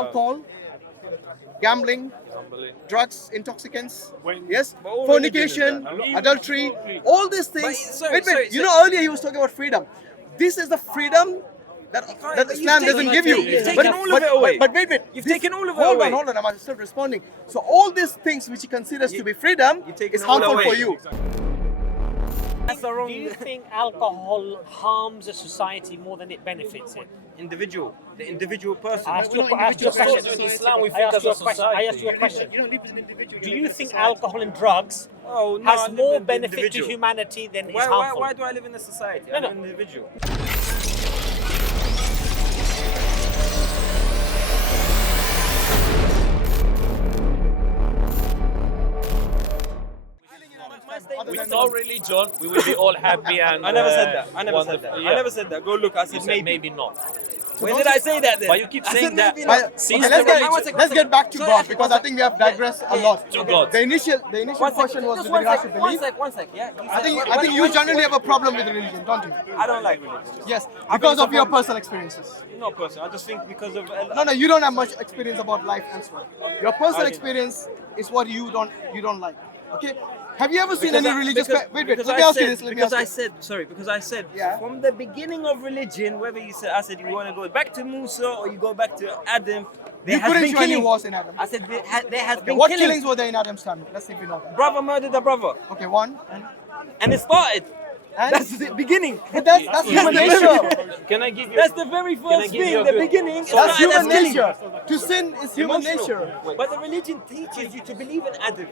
alcohol, gambling, drugs, intoxicants, yes, But all fornication, religion is adultery, all these things. sorry, Wait. You know, earlier he was talking about freedom. This is the freedom that but you've Islam taken- doesn't give you. you've taken all of it away. But wait. You've This- taken all of it hold away. Hold on, I'm still responding. So all these things which he considers to be freedom taken is it all harmful away. for you. That's the wrong Do you think alcohol harms a society more than it benefits it? individual. The individual person. I asked you a question. In Islam, we I think asked as you a a question. I society. asked you a question. You don't live as an individual. Do you think alcohol and drugs Oh, no, I has live more in the benefit to individual. humanity than is Why harmful? do I live in a society? No, I'm no. an individual. With no religion, we will be all happy and I never said that. I never said wonderful. that. Yeah. I never said that. Go look. I You said said maybe. maybe not. When did I say that then? But you keep I said saying that. maybe not. But, Since okay, the religion- let's get back to Sorry, God actually, because I think we have digressed a lot. To God. The initial question was with regards to belief. One sec. Yeah. I think you generally have a problem with religion, don't you? I don't like religion. Yes, because of your personal experiences. No person. I just think because of. No, you don't have much experience about life elsewhere. Your personal experience is what you don't like. Okay? Have you ever seen any religious? Wait. Let me ask you this. Because I said Yeah. from the beginning of religion, whether you said you want to go back to Musa or you go back to Adam, there You has couldn't been show any killing. wars in Adam. I said there has been What killing. killings were there in Adam's time? Let's see if we know. Brother murdered a brother, Okay, one. and it started. And That's the beginning. but that's human nature. Can I give you? That's the very Can I first give you thing. a The good- beginning. That's started human as killing. nature. To sin is human nature. But the religion teaches you to believe in Adam.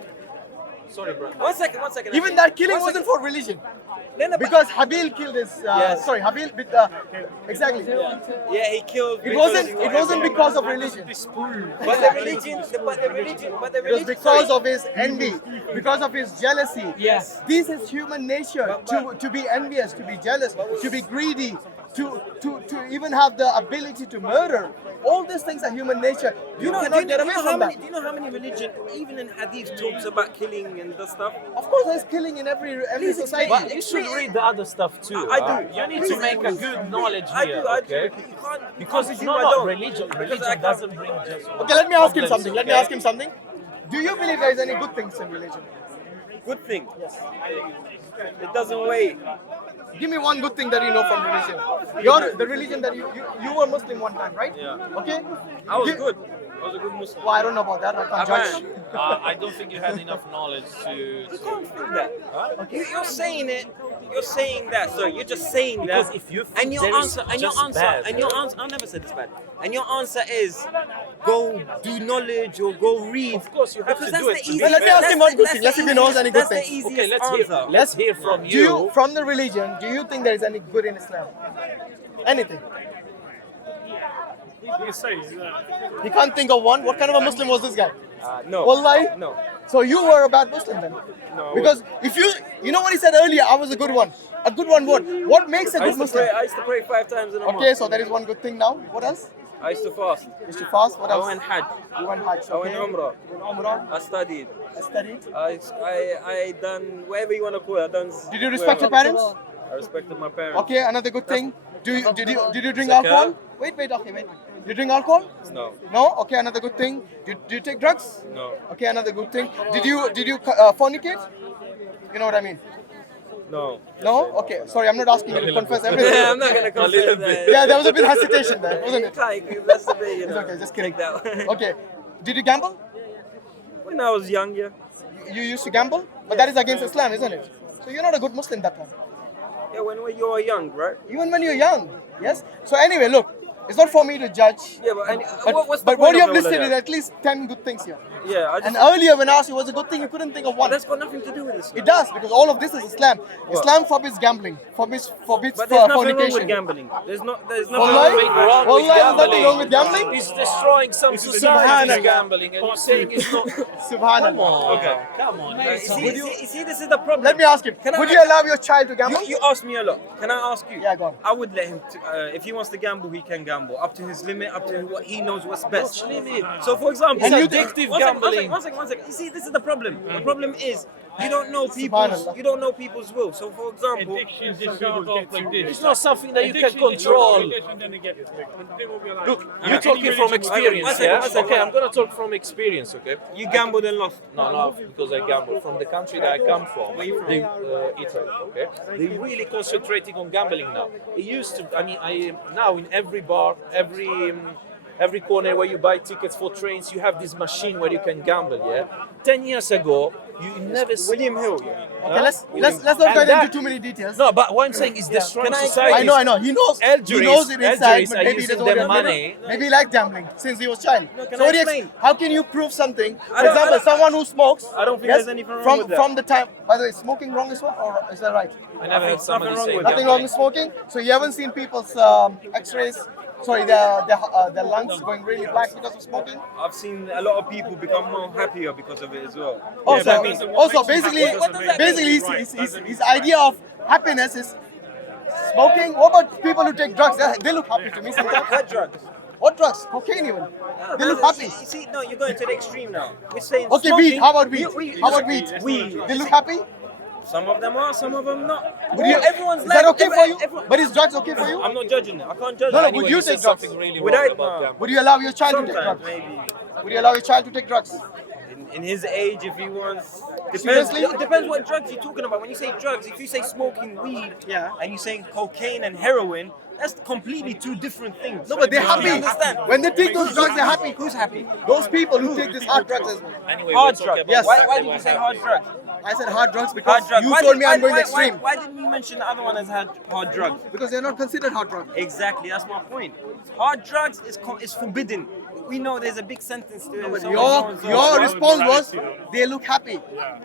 Sorry, bro. One second. Even that killing One wasn't second. for religion. Then Because Habil killed his. Yes. Sorry, Habil with exactly. yeah, he killed. It wasn't because of religion. But the religion. It was because of his envy, because of his jealousy. Yes. This is human nature to be envious, to be jealous, to be greedy, to even have the ability to murder. All these things are human nature. You cannot get away from that. Do you know how many religion, even in Hadith, talks about killing and the stuff? Of course, there's killing in every society. But you should read the other stuff too. I do. You need to make a good knowledge I here. do. Okay? You can't, Because it's no, religion doesn't bring just. Okay, let me ask him problems, something. Let me okay? ask him something. Do you believe there is any good things in religion? Good thing. Yes. It doesn't weigh. Give me one good thing that you know from religion. The religion that you were Muslim one time, right? Yeah. Okay. I was Give- good. I was a good Muslim. Well, I don't know about that. I can't judge. I don't think you had enough knowledge to. You can't think that. You're saying it. You're saying that. So you're just saying Because that. if you And your there is answer. And just your answer. bad. And your answer. I never said it's bad. And your answer is, go do knowledge or go read. Of course, you have Because to that's do the it to easiest. be Well, let me ask him one good thing. Let's see if he knows any good That's the things. easiest Okay, answer. let's hear from Do you. you, from the religion, do you think there is any good in Islam? Anything? You say, He can't think of one. What kind of a Muslim was this guy? No. Wallahi? No. So you were a bad Muslim then? No. Because if you know what he said earlier, I was a good one. A good one what? What makes a I good used to Muslim? pray. I used to pray 5 times in a month. Okay, so there is one good thing now. What else? I used to fast. You should fast. What I else? went Hajj. You went Hajj. I went Okay. Umrah. You went Umrah. I studied. I studied. I done whatever you want to call it. I done. Did you respect your whatever. parents? I respected my parents. Okay, another good thing. Did you drink Zakat? alcohol? Wait. Okay, wait. Did you drink alcohol? No. No. Okay, another good thing. Did you take drugs? No. Okay, another good thing. Did you fornicate? You know what I mean? No. No? Okay, sorry, I'm not asking you to confess everything. Yeah, I'm not gonna confess that. Yeah, there was a bit hesitation there, wasn't it? That's the bit, you know. It's okay, just kidding. Take that one. Okay, did you gamble? When I was young, yeah. You used to gamble? But that is against Islam, isn't it? So you're not a good Muslim that time. Yeah, when you were young, right? Even when you're young, yes? So anyway, look, it's not for me to judge. Yeah, but what's the But point what you have of all of listed is that? at least 10 good things here. Yeah, I just. And earlier when I asked you what's a good thing, you couldn't think of one. That's got nothing to do with this. It does, because all of this is Islam. Islam forbids gambling, forbids But there's nothing wrong with fornication. gambling. There's nothing Wallahi, wrong with Wallahi, there's nothing wrong with gambling. He's destroying some societies gambling, and you're saying it's not. Come Subhanallah. on. Okay. Come on. See, this is the problem. Let me ask him, Can I- would you allow your child to gamble? You ask me a lot. Can I ask you? Yeah, go on. I would let him. If he wants to gamble, he can gamble up to his limit, up to what he knows what's best. So, for example, It's And you- addictive One second, gambling. One second. You see, this is the problem. The problem is you don't know people's will. So, for example, Addiction just starts off like this. It's not something that you can control. Look, you're talking from experience, yeah? Okay, I'm gonna talk from experience, okay? you gambled and lost. No, because I gamble. From the country that I come from, Italy, okay? They're really concentrating on gambling now. It used to, now in every bar, every corner where you buy tickets for trains, you have this machine where you can gamble, yeah? 10 years ago, you never see... William Hill. Okay, let's not get into too many details. No, but what I'm saying is destroying society. I know. He knows it inside, but maybe he doesn't want to admit money. it. Maybe he liked gambling since he was child. No, can So I what do you explain? how can you prove something? For don't- example, someone who smokes. I don't think yes, there's anything wrong with that. From the time. By the way, smoking wrong as well, or is that right? I never heard somebody nothing wrong say with Nothing wrong with smoking. So you haven't seen people's X-rays. Sorry, their lungs going really black because of smoking. I've seen a lot of people become more happier because of it as well. Also, basically, his idea of happiness is smoking. What about people who take drugs? They look happy to me sometimes. What drugs? What drugs? Cocaine even. They look happy. You see, no, you're going to the extreme now. We're saying Okay, smoking, weed. How about weed? How about weed? Weed. They look happy. Some of them are, some of them not. Would you, Everyone's is that life- okay for you? everyone- But is drugs okay for you? I'm not judging it. I can't judge No, it. no, Anyway, would you said take drugs? something really Would wrong I- about no. gambling. Would you allow your child to take Sometimes, drugs? maybe. Would you allow your child to take drugs? In his age, if he wants. Seriously? It depends what drugs you're talking about. When you say drugs, if you say smoking weed Yeah. and you say cocaine and heroin, that's completely two different things. No, but they're You happy. understand? When they take those drugs, they're happy. Who's happy? Those people who take these hard drugs. Anyway, Hard we're talking drugs. about Yes. Why did you say hard drugs? I said hard drugs because Hard drugs. you Why told did- me I'm why- going why- extreme. Why didn't you mention the other one as hard drugs? Because they're not considered hard drugs. Exactly, that's my point. Hard drugs is forbidden. We know there's a big sentence to it. But so your response was they look happy.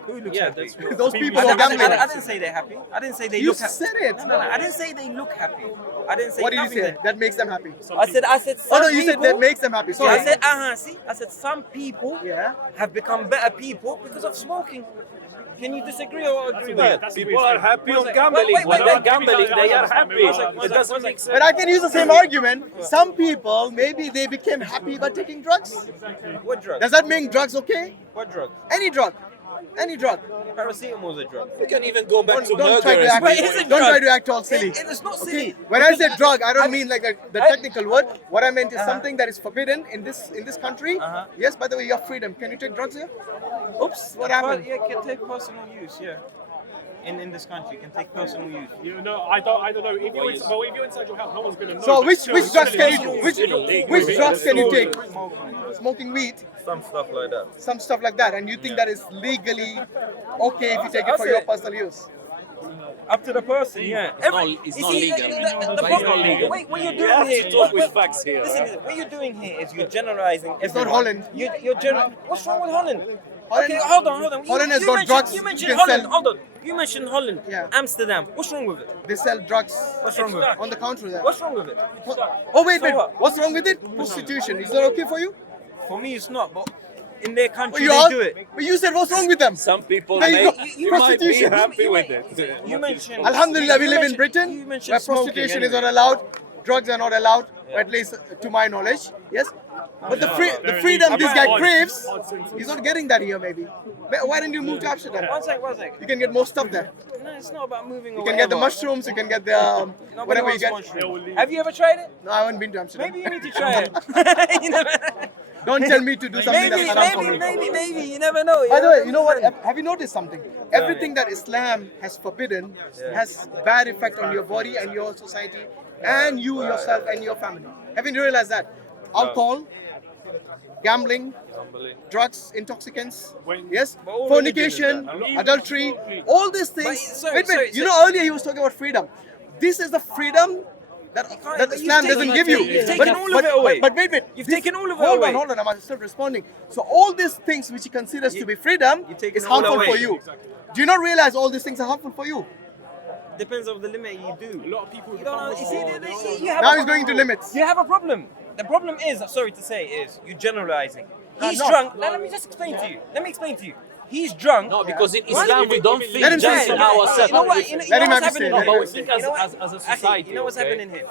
Who looks Yeah, happy? that's Those people I who are didn't, gambling. I didn't say they're happy. I didn't say they You look happy. said it. No, I didn't say they look happy. I didn't say What did you nothing say? that- That makes them happy. I said Oh some no, you said people, that makes them happy. Sorry. I said see, I said some people Yeah. have become better people because of smoking. Can you disagree or agree with it? People are happy on Wait, gambling. wait, When wait, they're wait. gambling, they are happy. One sec, It doesn't make sense. But I can use the same argument. Some people maybe they became happy by taking drugs. What drug? Does that make drugs okay? What drug? Any drug. Any drug. Paracetamol is a drug. We can even go back to Don't try murder. to act. But it's a Don't drug. try to act all silly. It's not Okay. silly. When I said drug, I don't mean like the technical word. What I meant is something that is forbidden in this country. Yes. By the way, you have freedom. Can you take drugs here? Oops. What happened? Yeah, can take personal use. Yeah. In this country, you can take personal use. You know, I don't know. If you're inside your house, no one's gonna know. So which drugs can you Illegal. which drugs can you take? Smoking. Smoking weed, Some stuff like that. some stuff like that, and you think that is legally okay if you take it for your personal use? Up to the person, yeah. It's You not see, legal. the But it's problem- not legal. Wait, what you're You doing have here? to talk with facts here. Listen, what you're doing here is you're generalizing. It's not everyone. Holland. What's wrong with Holland? Holland- Okay, hold on. Holland has You got mentioned- drugs You you mentioned can Holland. sell. Hold on. You mentioned Holland. Yeah. Amsterdam. What's wrong with it? They sell drugs What's wrong with it? on the counter there. What's wrong with it? Oh wait, So wait. what? What's wrong with it? Prostitution. Is that okay for you? For me, it's not. But in their country, you they all- do it. But you said what's wrong with them? Some people There you may, go. you might be Prostitution. happy You with men- it. You mentioned. Alhamdulillah, we you live in mentioned- Britain you mentioned where smoking prostitution is anyway. not allowed, drugs are not allowed, or at least to my knowledge. Yes. But the freedom this guy craves, he's not getting that here maybe. Why don't you move to Amsterdam? One sec. You can get more stuff there. No, it's not about moving. You can get the mushrooms, you can get the whatever you get. Have you ever tried it? No, I haven't been to Amsterdam. Maybe you need to try it. You never- Don't tell me to do something that's haram for me. maybe. You never know. By the way, you know what? Have you noticed something? Everything that Islam has forbidden has bad effect on your body and your society and you yourself and your family. Haven't you realized that? Alcohol, gambling, drugs, intoxicants, yes, But all fornication, religion is adultery, all these things. sorry, Wait, sorry, you know earlier he was talking about freedom. This is the freedom that but Islam you've doesn't taken- give you. you've taken all of it away. But wait. You've This- taken all of it hold away. on, I'm still responding. So all these things which he considers to be freedom you've taken is all harmful away. for you. Do you not realize all these things are harmful for you? Depends on the limit you do. A lot of people. You don't know. You see, you have Now a he's going to limits. You have a problem. The problem is, sorry to say, is you're generalizing. He's not. drunk. Now, let me just explain to you. Let me explain to you. He's drunk. No, because in Why Islam do we you- don't Let him think just say on it. ourselves. You know what? Let him what's have his happening say. here? No, but we think You know what? as a Actually, society. you know what's okay? happening here?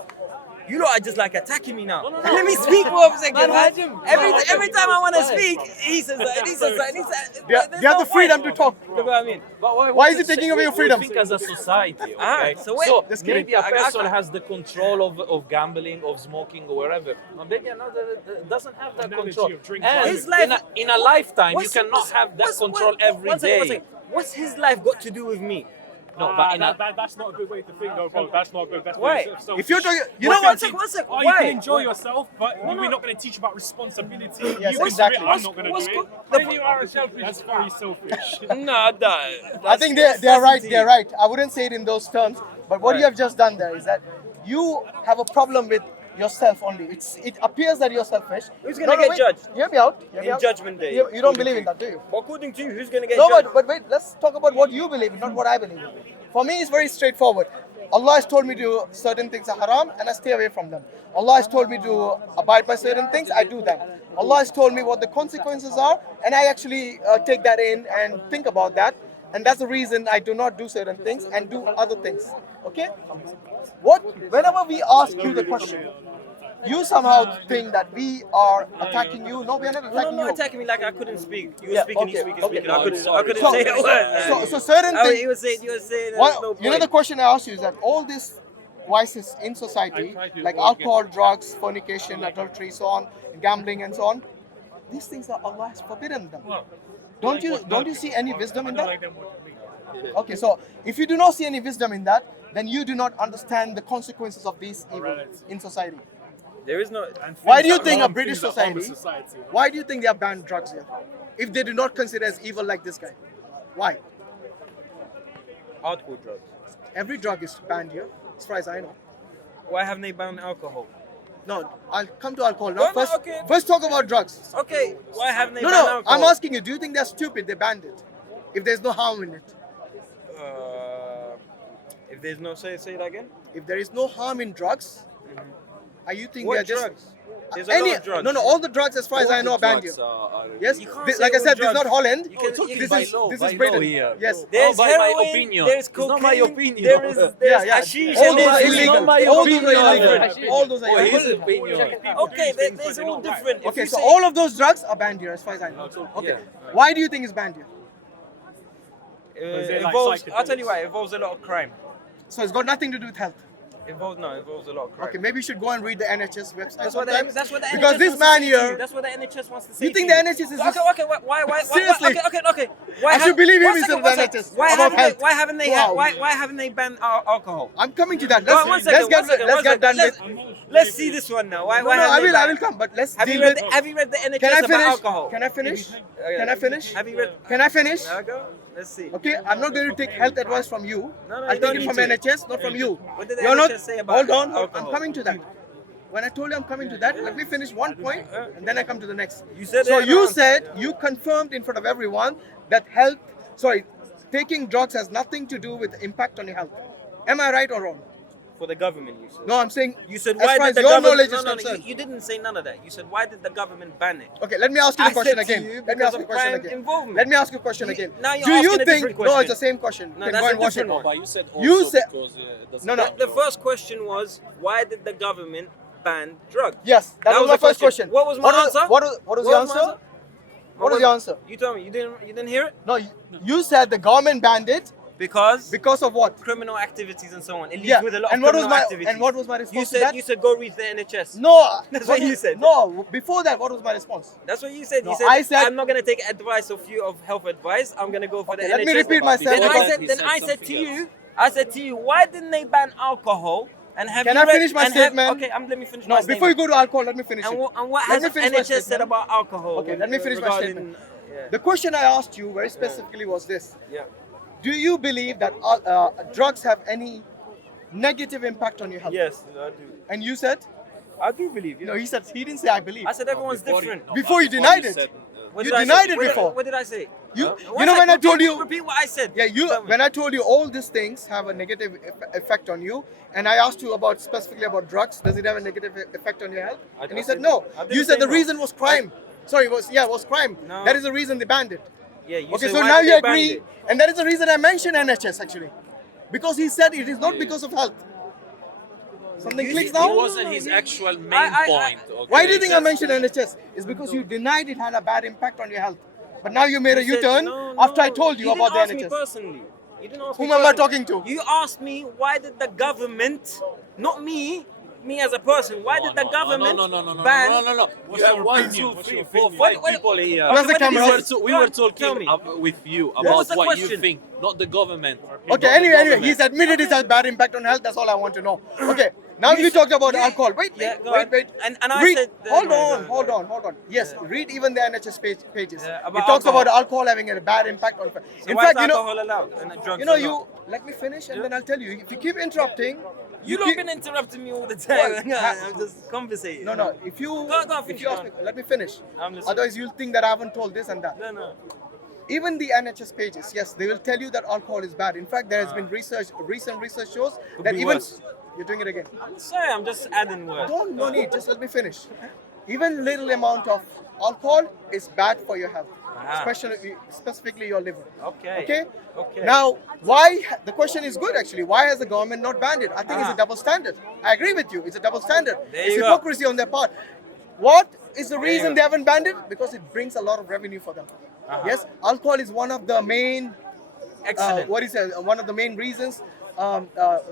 You lot are just like attacking me now. Let me speak for a second, man. Every time I want to speak, he says that. He says that. He says. They have the freedom to talk. Look what I mean. But Why is it taking away your freedom? Think as a society, okay? So wait- Just kidding. maybe a person has the control of gambling, of smoking, or wherever. And maybe another doesn't have that Analogy control. of drink And His life- in a lifetime, you What's- cannot what's- have that what's- control what- every one second, one day. second. What's his life got to do with me? No, but in a, that's not a good way to think, though, bro. That's not good. That's Why? very selfish. If you're talking, you What know can what? teach- One second. Oh, you Why? can enjoy Why? yourself, but No, we're no. not going to teach about responsibility. Yes, You can do exactly. it, I'm not going to What's do go- it. the- Then you are a selfish. That's very selfish. Nah, I think they're right. They're right. I wouldn't say it in those terms, but what you have just done there is that you have a problem with yourself only. It appears that you're selfish. Who's gonna get wait. judged? Hear me out. Hear me In out. Judgment Day. You don't believe in that, do you? According to you, who's gonna get No, judged? but wait. Let's talk about what you believe in, not what I believe in. For me, it's very straightforward. Allah has told me to do certain things are haram, and I stay away from them. Allah has told me to abide by certain things, I do them. Allah has told me what the consequences are, and I actually take that in and think about that. And that's the reason I do not do certain things and do other things. Okay? Whenever we ask you the question, you somehow think that we are attacking you. No, we are not No, attacking not you. attacking me like I couldn't speak. You were Yeah, speaking, okay, you speaking, okay. speaking. I couldn't So- say a word. So certain Oh, things. you were saying What, no you know, the point. question I asked you is that all these vices in society, like alcohol, drugs, fornication, adultery, so on, gambling, and so on, these things are Allah has forbidden them. Don't you see any wisdom in that? Okay, so if you do not see any wisdom in that, then you do not understand the consequences of these evils in society. There is no. Why do you think a British Things that harm society? Why do you think they have banned drugs here? If they do not consider as evil like this guy, why? Hardcore drugs. Every drug is banned here, as far as I know. Why haven't they banned alcohol? No, I'll come to alcohol. No, Now, no, first, okay. first talk about drugs. Okay, why haven't they No, banned no, alcohol? I'm asking you. Do you think they're stupid? They banned it. If there's no harm in it, If there's no say that again. if there is no harm in drugs, are you think What they're just drugs? There's a lot of drugs. No, all the drugs, as far as I know, are banned here. Yes, You can't This- say like I all said, this is drugs. not Holland. You can- you This can- is by law, this by is law Britain. here. Yes. There's by my heroin, opinion. there's It's not cocaine, my opinion. there's Yeah, yeah. hashish, All and those are there's illegal. not my All those opinion. are illegal. All those are Oh, his illegal. opinion. Okay, there's all different. If Okay, you so say- all of those drugs are banned here, as far as I know. Okay. yeah. Why do you think it's banned here? they're like involves. psychedelics. I'll tell you why. It involves a lot of crime. So it's got nothing to do with health. It involves a lot of crime. Okay, maybe you should go and read the NHS website. That's what the sometimes. NHS Because this wants to man say to you. here, That's what the NHS wants to say. you think to the NHS is Okay, just okay, why? Seriously. Okay. Why I should believe him one instead second, of one the second. NHS Why about haven't they? health. Why haven't they? Wow. Why haven't they banned alcohol? I'm coming to that. One Let's second, let's get done with. Let's see this one now. Why? No, why no, haven't I they will banned- come, but let's Have deal you read? with. Have you read the NHS Can I about finish? alcohol? Can I finish? Okay. Can I finish? Have you read? Can I finish? Now go. Let's see. Okay, I'm not going to take health advice from you. No, I'll you take don't it need from to. NHS, not from you. What did the You're not. NHS say about Hold on, I'm alcohol? coming to that. When I told you I'm coming to that, let me finish one point and then I come to the next. You said So it you around- said, you confirmed in front of everyone that taking drugs has nothing to do with impact on your health. Am I right or wrong? For the government, you said. No, I'm saying You said as why far did as the your government? knowledge No, is no, concerned. you didn't say none of that. You said why did the government ban it? Okay, let me ask you the I question said to again. you Let me because ask you of the question crime again. involvement. Let me ask you a question You- again. now you're Do you asking a think? different No, it's question. the same question. No, You can that's go a and watch it. different one. But you said also You said- because it doesn't No, no. The first question was why did the government ban drugs? Yes, that was my the first question. What was my answer? What was the answer? What was the answer? You told me. You didn't hear it No, you said the government banned it because of what? criminal activities and so on. It leads Yeah. with a lot And of what was criminal my activities. and what was my response You to said that? you said go read the NHS. No, That's what you said. No, before that, what was my response? That's what you said. No, You said, I said- I'm not gonna take advice of you of health advice. I'm gonna go for the Okay, NHS. let me repeat myself. Then I Before said, that, he then said I said to something you, I said to you, why didn't they ban alcohol? And have Can you I read- finish my and have- statement? Okay, let me finish No, my before you statement. go to alcohol, let me finish And it. what Let has me finish my NHS said statement. about alcohol? Okay, let me finish my regarding- statement. Yeah. The question I asked you very specifically was this: yeah. do you believe that drugs have any negative impact on your health? Yes, I do. And you said? I do believe you. No, he didn't say I believe. I said everyone's different. Before you denied it. What you did I denied say? it What did- before. What did I say? You One know sec, when I told repeat- you. Repeat what I said. Yeah, Tell me. when I told you all these things have a negative effect on you, and I asked you specifically about drugs, does it have a negative effect on your health? And you said no. I didn't You said say the no. reason was crime. Sorry, it was crime. No. That is the reason they banned it. Yeah, you Okay, said so why now did you they ban agree, it? and that is the reason I mentioned NHS actually, because he said it is not because of health. Something You- clicks you- now? It wasn't his actual main I- point. Okay? Why do you think I Just- mentioned NHS? It's because you denied it had a bad impact on your health. But now you made a You said- U-turn no, after I no, told you didn't about the ask me NHS. personally. You didn't ask me Whom am I personally. talking to? You asked me why did the government, not me as a person, why did the government ban? You have one, two, three, four, five What- people here. Where's the what did camera? you We say? were We Go were on, tell talking me. with you was about the what you question? think, not the government. Okay, anyway, he's admitted it has bad impact on health. That's all I want to know. Okay, now you talked about alcohol. Wait, Yeah, go wait. on. And I Read, said, hold on. Yes, read even the NHS pages. Yeah, It about talks alcohol. about alcohol having a bad impact on. So In why fact, is you know, alcohol allowed and drugs allowed? let me finish and then I'll tell you. If you keep interrupting, You've keep- been interrupting me all the time. Well, I'm just conversating. No. If you finish, ask me, let me finish. I'm listening. Otherwise, you'll think that I haven't told this and that. No. Even the NHS pages, yes, they will tell you that alcohol is bad. In fact, there has been recent research shows that be even worse. you're doing it again. I'm sorry, I'm just adding words. No need. Just let me finish. Even little amount of alcohol is bad for your health, specifically your liver. Okay. Okay. Now, why? The question is good actually. Why has the government not banned it? I think it's a double standard. I agree with you. It's a double standard. There It's you go. hypocrisy on their part. What is the you reason go. they haven't banned it? Because it brings a lot of revenue for them. Yes, alcohol is one of the main. Excellent. What is it? One of the main reasons. There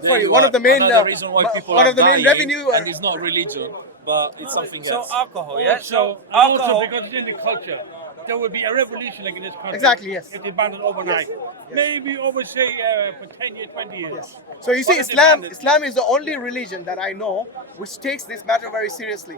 Sorry, you one are. of the main. Another reason why people one are of the main dying, revenue. and it's not religion, but it's something So else. alcohol, yeah. So Also, alcohol. because it's in the culture, there will be a revolution like in this country. Exactly, yes. If they ban it overnight. Maybe over, say, for 10 years, 20 years. So you see, What if they banned it? Islam is the only religion that I know which takes this matter very seriously.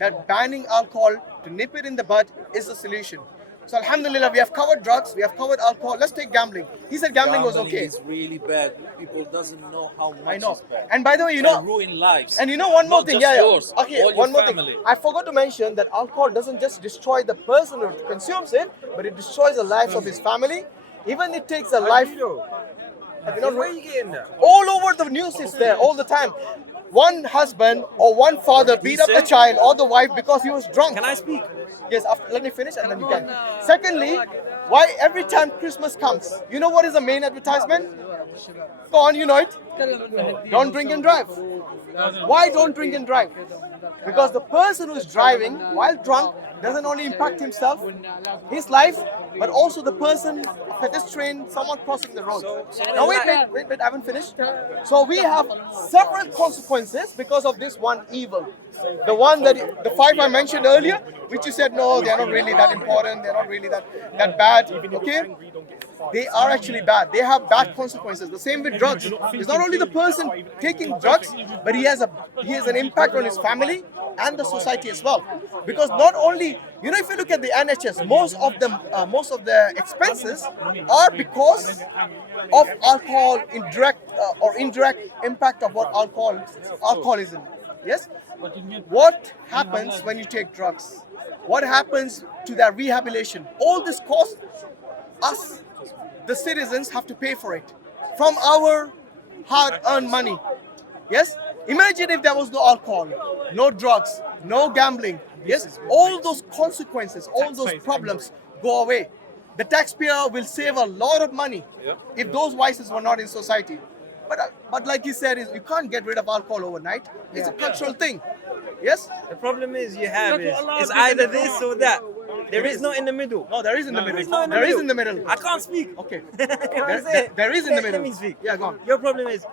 That banning alcohol to nip it in the bud is the solution. So Alhamdulillah, we have covered drugs, we have covered alcohol. Let's take gambling. He said gambling was okay. It's really bad. People doesn't know how much I know. it's bad. And by the way, you Can know, ruin lives. and you know one more Not thing, just yeah. yours, Okay, all your one more family. thing. I forgot to mention that alcohol doesn't just destroy the person who consumes it, but it destroys the lives of his family. Even it takes a life. Have you not Where are read? you getting that? All over the news is there all the time. One husband or one father beat up the child or the wife because he was drunk. Can I speak? Yes, let me finish and then you can. Secondly, why every time Christmas comes, you know what is the main advertisement? Go on, you know it. Don't drink and drive. Why don't drink and drive? Because the person who is driving while drunk doesn't only impact himself, his life, but also the person, pedestrian, someone crossing the road. Now wait, I haven't finished. So we have several consequences because of this one evil. The one that, the five I mentioned earlier, which you said, no, they're not really that important, they're not really that bad, okay? They are actually bad. They have bad consequences. The same with drugs. It's not only the person taking drugs, but he has an impact on his family and the society as well. Because not only, you know, if you look at the NHS, most of the expenses are because of alcohol, indirect impact of what alcoholism. Yes. What happens when you take drugs? What happens to their rehabilitation? All this costs us, the citizens, have to pay for it from our hard-earned money. Yes? Imagine if there was no alcohol, no drugs, no gambling. Yes? All those consequences, all those problems go away. The taxpayer will save a lot of money if those vices were not in society. But like you said, you can't get rid of alcohol overnight. It's a cultural thing. Yes? The problem is it's either this or that. There is no in the middle. No, there is in the middle. There is no in the There is middle. in the middle. I can't speak. Okay. You know what I'm saying? There is in the Let middle. me speak. Yeah, go on. Your problem is,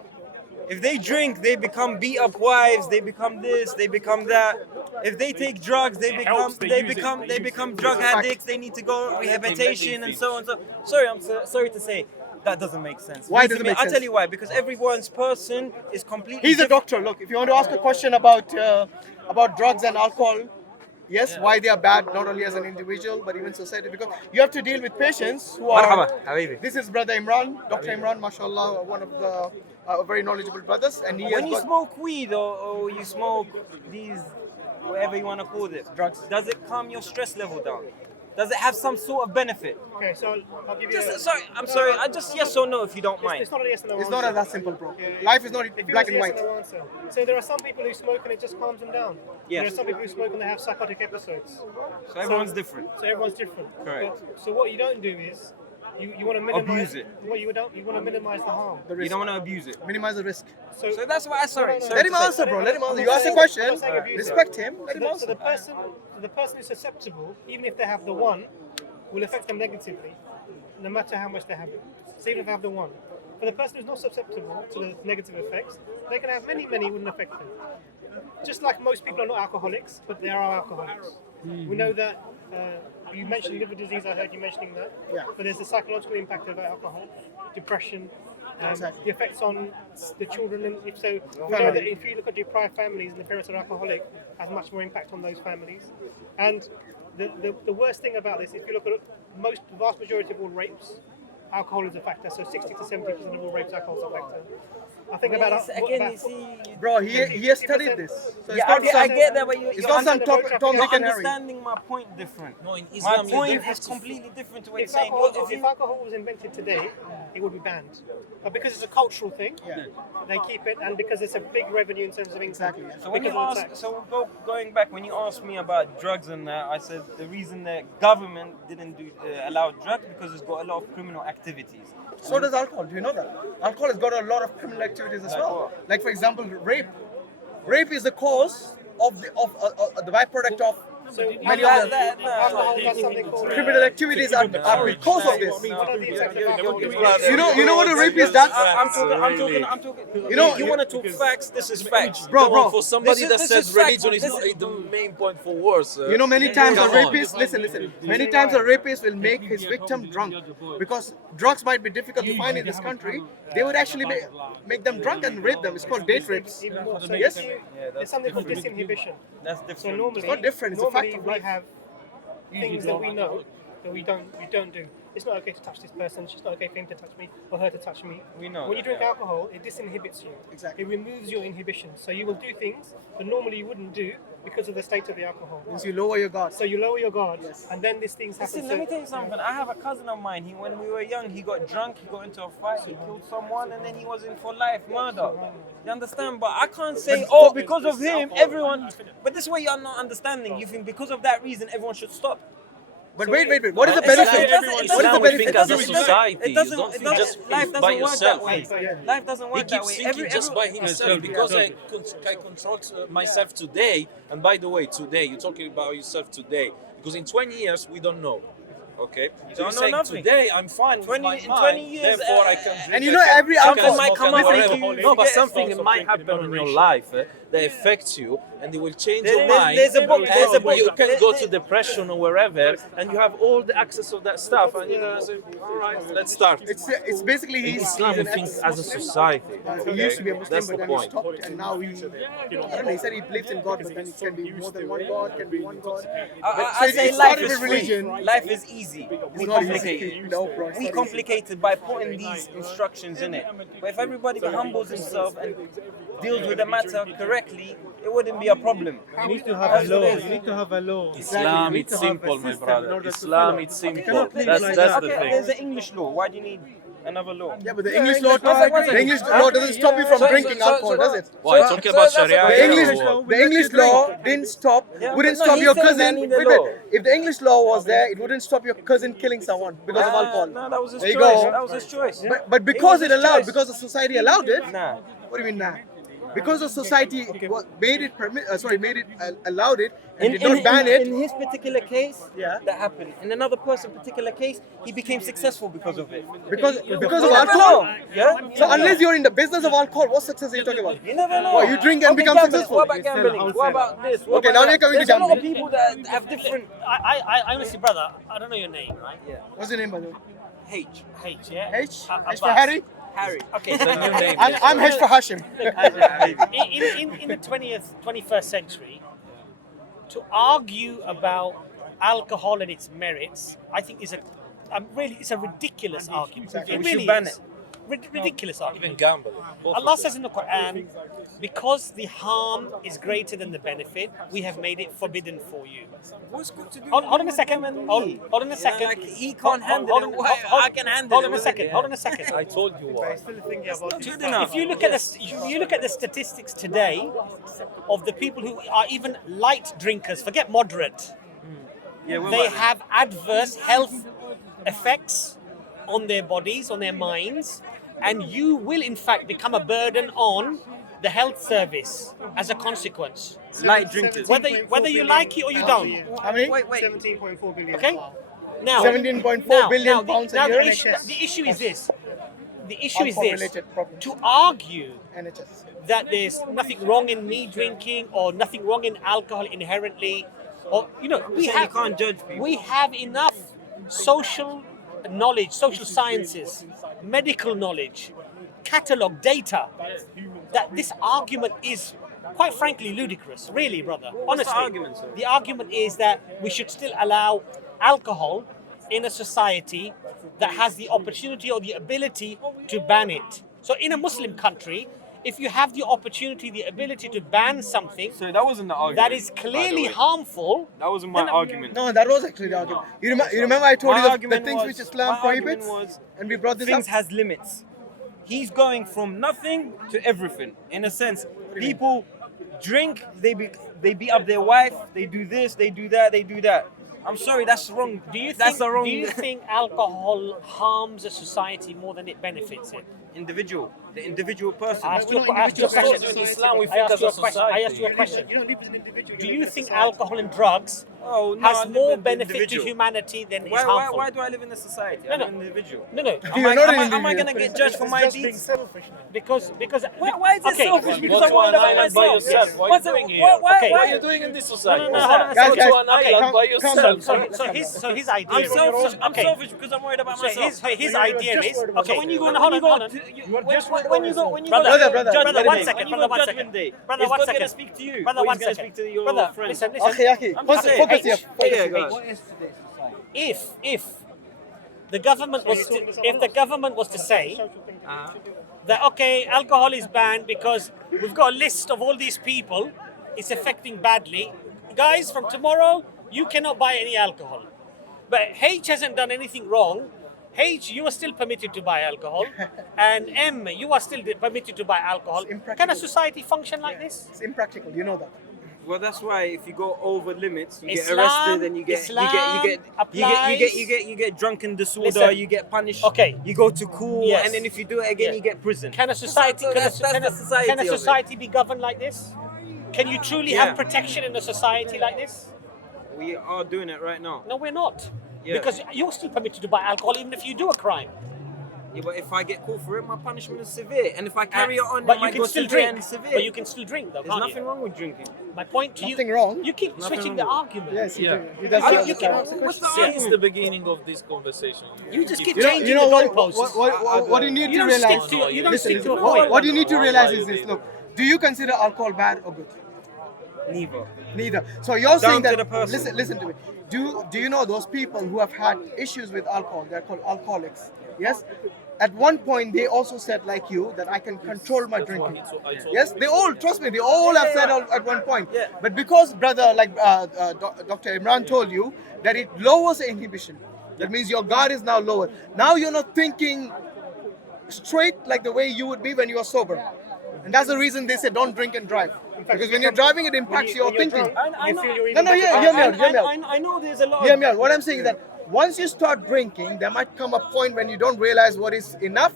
if they drink, they become beat up wives. They become this. They become that. If they take drugs, they become drug addicts. They need to go rehabilitation and so on. So sorry, sorry to say. That doesn't make sense. Why Listen doesn't to me, make I'll sense? tell you why. Because everyone's person is completely He's a different. doctor. Look, if you want to ask a question about drugs and alcohol, yes, why they are bad, not only as an individual, but even society, because you have to deal with patients who are. Marhaba, habibi. This is Brother Imran, Dr. Imran, mashallah, one of the very knowledgeable brothers, and he When has you got smoke weed or you smoke these, whatever you want to call it, drugs. does it calm your stress level down? Does it have some sort of benefit? Okay, so I'll give you I'm sorry, I just yes or no if you don't mind. It's not a yes and no It's answer. not that simple, bro. Yeah. Life is not If it black was and yes white. no answer. So there are some people who smoke and it just calms them down. Yes. There are some people who smoke and they have psychotic episodes. So everyone's different. So everyone's different. Correct. So what you don't do is, You want to minimize Abuse it. Well, you want to minimize the harm. The You risk. don't want to abuse it. Minimize the risk. So, So that's why I sorry. No, no, sorry Let him to say- answer, bro. Let him answer. I'm You not ask a saying- question. I'm not saying abuse it. Respect him. Let him so answer. the person who's susceptible, even if they have the one, will affect them negatively, no matter how much they have it. So even if they have the one. For the person who's not susceptible to the negative effects, they can have many, wouldn't affect them. Just like most people are not alcoholics, but they are alcoholics. We know that, you mentioned liver disease, I heard you mentioning that. Yeah. But there's the psychological impact of alcohol, depression, Exactly. the effects on the children. And if so, we know that if you look at deprived families and the parents are alcoholic, has much more impact on those families. And the worst thing about this, if you look at the vast majority of all rapes, alcohol is a factor. So 60 to 70% of all rapes, alcohol is a factor. I think about Again, you see. Bro, he has studied this. So it's Yeah, not I some- get that, but It's you're not some Tom, understanding- Tom, you're Dick, and Harry. understanding my point different. No, in My Islam, you point don't have is to completely different to what you're if saying. alcohol was invented today, it would be banned. But because it's a cultural thing, they keep it, and because it's a big revenue in terms of income. Exactly, yeah. So when you because of the ask, tax. so going back, when you asked me about drugs and that, I said the reason the government didn't allow drugs because it's got a lot of criminal activities. So does alcohol. Do you know that? Alcohol has got a lot of criminal activities as well. Like for example, rape. Rape is the cause of the byproduct of So many of the alcohol does something called criminal activities are because of this. one of the effects of alcohol. You know what a rapist does? I'm talking. You know, you want to talk facts? This is facts. Bro, Come on, bro. for somebody This that is says facts. religion is This not is- the main point for wars. You know, many times a Come on. rapist, listen, many times a rapist will make his victim drunk because drugs might be difficult to find in this country. They would actually make them drunk and rape them. It's called date rapes. Even more. So Yes? there's something called disinhibition. That's So different. normally, It's not different, it's a fact normally of we life. have things that we know that we don't do. It's not okay to touch this person. It's not okay for him to touch me or her to touch me. We know When you that, drink alcohol, it disinhibits you. Exactly. It removes your inhibitions. So you will do things that normally you wouldn't do because of the state of the alcohol. Means you lower your guard. So you lower your guard, and then these things happen. Listen, let me tell you something. I have a cousin of mine. When we were young, he got drunk, he got into a fight, he killed someone, and then he was in for life murder. You understand? But I can't say, oh, because of him, everyone. But this way you're not understanding. You think because of that reason, everyone should stop. But wait. What is the Islam- benefit? Islam, What is the we benefit? think as a society. You don't It think doesn't. just Life by doesn't work yourself. that way. Life doesn't He work that keeps way. thinking just by himself because I control myself today. And by the way, today you're talking about yourself today because in 20 years we don't know. Okay, so Don't you know say nothing. today I'm fine with 20 my in mind, 20 years, therefore I can drink. And you I know can- every I can alcohol might smoke come and up and whatever. make you No, but get something also might happen in your life that affects you and it will change your mind. There's a book. There's a book. You can go to depression or wherever, and you have all the access of that stuff, and you know, say, all right, let's start. It's basically In he's Islam, we think as a society. He used to be a Muslim, That's but the then he point. stopped, and now he, I don't know, he said he believes in God, but then it can be more than one God, can be one God. I So say it life started is with free. religion. Life is easy. It's We not easy. complicated. No, bro. it's We not easy. complicated by putting these instructions in it. But if everybody humbles himself and deals with the matter correctly, it wouldn't be a problem. You need to have a law. You need to have a law. Islam, You need it's to have a simple, my system in brother. order to Islam, follow. it's simple. cannot live That's like that's that. the Okay, thing. there's an English law. Why do you need another law? Yeah, but the English law, One second. doesn't stop you from drinking alcohol, does it? Why? Talking about that's- Sharia The here English, or what? the English law didn't stop, Yeah, wouldn't but no, stop he your said that cousin. in the Wait, law. if the English law was there, it wouldn't stop your cousin killing someone because of alcohol. No, that was his There you choice. go. That was his choice. But because was it his allowed, choice. because the society allowed it. Nah. What do you mean now? Because the society made it allowed it, and did not ban it. In his particular case, Yeah. that happened. In another person's particular case, he became successful because of it. Because of You never alcohol. know. Yeah. So unless you're in the business of alcohol, what success are you talking about? You never know. What, you drink and become gambling. successful? What about gambling? What about this? What Okay, about now that? we're coming to There's a lot of gambling. people that have different. I honestly, brother, I don't know your name, right? Yeah. What's your name, by the way? H. H, yeah? H? H Abbas. for Harry? Harry. Okay, It's a new name. I'm H for Hashim. in the 21st century, to argue about alcohol and its merits, I think is it's a ridiculous argument. Exactly. It We should really ban is. Ridiculous Even argument. gambling. Both Allah of them. says in the Quran, because the harm is greater than the benefit, we have made it forbidden for you. What's good to do? Hold on a second. Hold on a second. Like, he can't handle it. Why I can handle Hold it. on a second. Hold on a second. I told you why. If you look at the statistics today of the people who are even light drinkers, forget moderate, Yeah, they have adverse health effects on their bodies, on their minds, and you will in fact become a burden on the health service as a consequence. Light drinkers. Whether you like it or you don't. How many? Wait. 17.4 billion. Okay? Now, 17.4 billion pounds a year. the issue is this. The issue is this. Alcohol-related problems. To argue NHS. that there's nothing wrong in me drinking or nothing wrong in alcohol inherently, or we You can't judge people. we have enough social knowledge, social sciences, medical knowledge, catalog data, that this argument is quite frankly ludicrous. Really, brother. What's the Honestly, argument, sir? the argument is that we should still allow alcohol in a society that has the opportunity or the ability to ban it. So in a Muslim country, if you have the opportunity, the ability to ban something So that wasn't the argument. that is by the clearly way. harmful, That wasn't my argument. No, that was actually the argument. You remember I told My you the argument things was- which Islam my argument prohibits? was And we brought this Things up. has limits. He's going from nothing to everything. In a sense, people drink, they beat up their wife, they do this, they do that, they do that. I'm sorry, that's wrong. do you That's think, the wrong do you think alcohol harms a society more than it benefits it? individual, the individual person. I asked We're you not I asked you a individuals, question. we're In Islam, we I think asked as you a a question. I asked you a question. You don't live as an individual. Do live you as a think society. alcohol and drugs Oh, no, I has live more in the benefit to individual. humanity than is Why harmful? do I live in a society? No, I'm no. an individual. No, no. You're not an Am I individual. gonna get judged for It's my just being deeds? selfish now. Because Why is it okay. selfish? Because Go I'm to worried an about island by myself. yourself. What are you doing here? Okay. What are you doing in this society? No, hold on a Guys, second. guys, Go to an okay. island by Calm yourself. down. So his idea. I'm is- selfish. I'm okay. selfish because I'm worried about So myself. his You're idea just is worried about okay. So when you go, hold on, hold on. when you go, Brother, brother, judgment one day, second, when you brother, go one judgment second. day, Brother, is one God second. gonna speak to you? Brother, or one he's gonna second. speak to your Brother, friends? listen. Okay. I'm Focus saying- focus here. Focus Yeah, here. go ahead. If the government was to, if the government was to say that okay, alcohol is banned because we've got a list of all these people, it's affecting badly. Guys, from tomorrow you cannot buy any alcohol. But H hasn't done anything wrong. H, you are still permitted to buy alcohol, and M, you are still permitted to buy alcohol. It's impractical. Can a society function like this? It's impractical, you know that. Well, that's why if you go over limits, you get Islam- arrested and you get drunken disorder, Listen. you get punished. Okay. You go to court, Yes. and then if you do it again, Yeah. you get prison. Can a society, So that's the society can a of it. society be governed like this? Can you truly Yeah. have protection in a society like this? We are doing it right now. No, we're not. Yeah. Because you're still permitted to buy alcohol even if you do a crime. Yeah, but if I get caught for it, my punishment is severe, and if I carry it on, but it you might can go still severe drink. and severe. But you can still drink, though, There's can't nothing you? wrong with drinking. My point to Nothing you. wrong. You keep Nothing switching wrong the with argument. Yes, Yeah. he does. You- that. you can- What's the Since argument? the beginning of this conversation, You just keep You know, changing you know the what, goalposts. what you need You to don't realize. stick to- you don't listen, stick to a what, point. what you need to Why realize you is this. did Look, do you consider alcohol bad or good? Neither. Neither. So you're saying to that. the person. Listen to me. Do you know those people who have had issues with alcohol? They're called alcoholics. Yes. At one point, they also said, like you, that I can control my drinking. Yes, they all, trust me, they all have said at one point. Yeah. But because, brother, like Dr. Imran told you, that it lowers the inhibition. That means your guard is now lower. Now you're not thinking straight like the way you would be when you are sober. And that's the reason they say don't drink and drive. Because when you're driving, it impacts your thinking. I know. No, hear me out. I know there's a lot Hear of... me out. What I'm saying is that once you start drinking, there might come a point when you don't realize what is enough,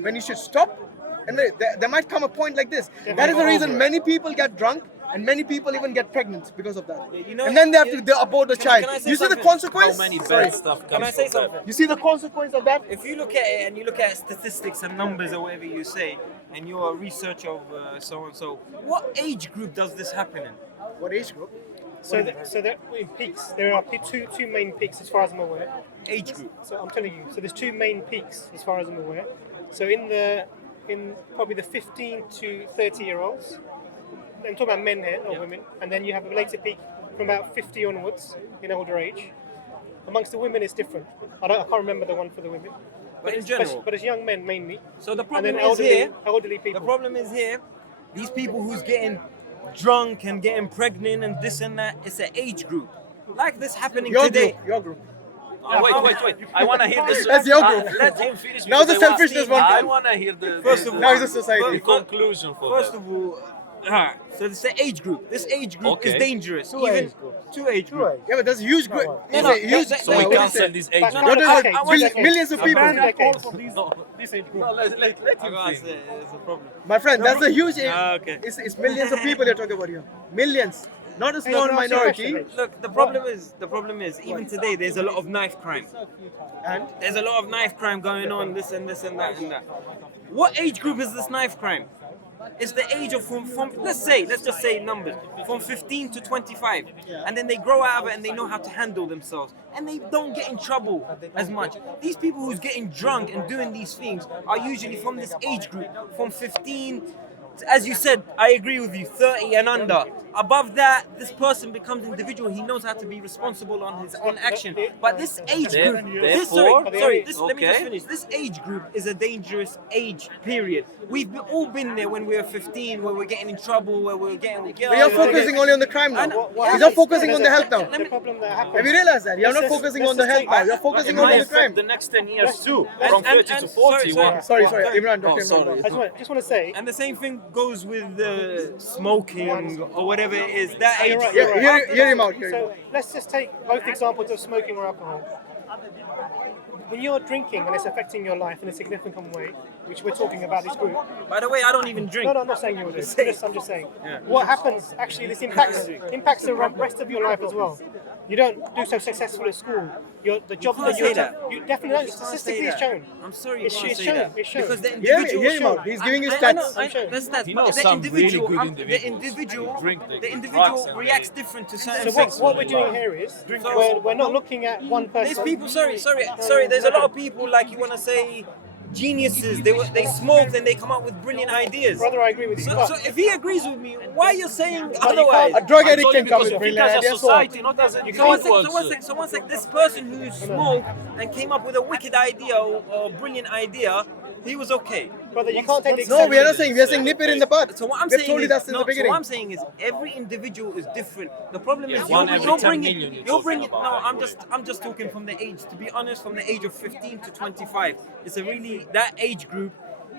when you should stop. And there might come a point like this. That is the reason many people get drunk and many people even get pregnant because of that. You know, and then they have to abort the child. can I say You see the something? consequence? How many Sorry. bad stuff Can I comes say from that? something? You see the consequence of that? If you look at it and you look at statistics and numbers or whatever you say, and you're a researcher of so and so, what age group does this happen in? What age group? So there in peaks, there are two main peaks as far as I'm aware. Age group. So I'm telling you, so there's two main peaks as far as I'm aware. So in probably the 15 to 30-year-olds, I'm talking about men here, not women, and then you have a later peak from about 50 onwards in older age. Amongst the women, it's different. I can't remember the one for the women. But in it's, general. but it's young men mainly, So the and problem then is here. elderly The people. problem is here. These people who's getting drunk and getting pregnant and this and that, it's an age group. Like this happening Your today. group. Your group. Oh, wait. I want to hear this. That's your group. Let him finish. Now because the I want- selfishness one I comes. want to hear the First of all- Now it's a society. the conclusion for First that. of all, Alright, so it's the age group. This age group is Okay. dangerous. Two Even age groups. two age groups. Yeah, but there's a huge group. No, It's no, a huge. that- So we what what is cancel it? this age But group. What is Okay, it? one second. Millions of people. Ban decades. This age group. No, let I him can't think. say it's a problem. My friend, that's a huge. Okay. It's millions of people you're talking about here. Millions, not a small no, minority. seriously. Look, the problem is, even today there's a lot of knife crime. And There's a lot of knife crime going on, this and this and that and that. What age group is this knife crime? It's the age of from let's just say numbers from 15 to 25, and then they grow out of it and they know how to handle themselves, and they don't get in trouble as much. These people who's getting drunk and doing these things are usually from this age group, from 15. As you said, I agree with you, 30 and under. Above that, this person becomes individual. He knows how to be responsible on his own action. But this age group, let me just okay. finish. This age group is a dangerous age period. We've all been there when we were 15, where we're getting in trouble, where we're getting. but you're focusing only on the crime now. You're not focusing on the health now. The problem that happens. Have you realized that? You're not Let's focusing just on the health take- now. You're focusing It only might on the crime. affect the next 10 years too, and- from and- 30 to and- 40. Sorry, Imran, Oh, Dr. sorry. Imran. I just want to say, And the same thing goes with smoking or whatever it is. That age you're right, group. you're right. Hear him out. Hear him so out. let's just take both examples of smoking or alcohol. When you're drinking and it's affecting your life in a significant way, which we're talking about this group. By the way, I don't even drink. No, I'm not saying you will do. I'm just saying. Yeah. What happens actually? This impacts the rest of your life as well. You don't do so successful at school. The job can't that say you that. You definitely don't. You can't Statistically, say it's that. shown. I'm sorry, It's you can't it's say shown. that. It's shown. Because the Hear individual. him out. He's giving you I know, stats. I know, that's that. He But knows the some really individual, good the individuals. individual, Drink the the drugs individual and reacts they- different to certain So things. what we're doing here is we're not looking at one person. There's people. Sorry. There's a lot of people like you want to say geniuses. They smoke and they come up with brilliant ideas. Brother, I agree with you. So, but so if he agrees with me, why are you saying you otherwise? A drug I addict told can you come because with you think brilliant as a ideas. society, not as a So one individual. sec. This person who smoked and came up with a wicked idea or a brilliant idea, he was okay. brother, you can't take the No, we are not saying. We are saying nip it in the bud. So what I'm We've saying told you is, that since the so beginning. what I'm saying is, every individual is different. The problem is one you're every 10 bringing, million you're you're bringing. talking No, about. I'm just talking from the age. To be honest, from the age of 15 to 25, it's a really that age group,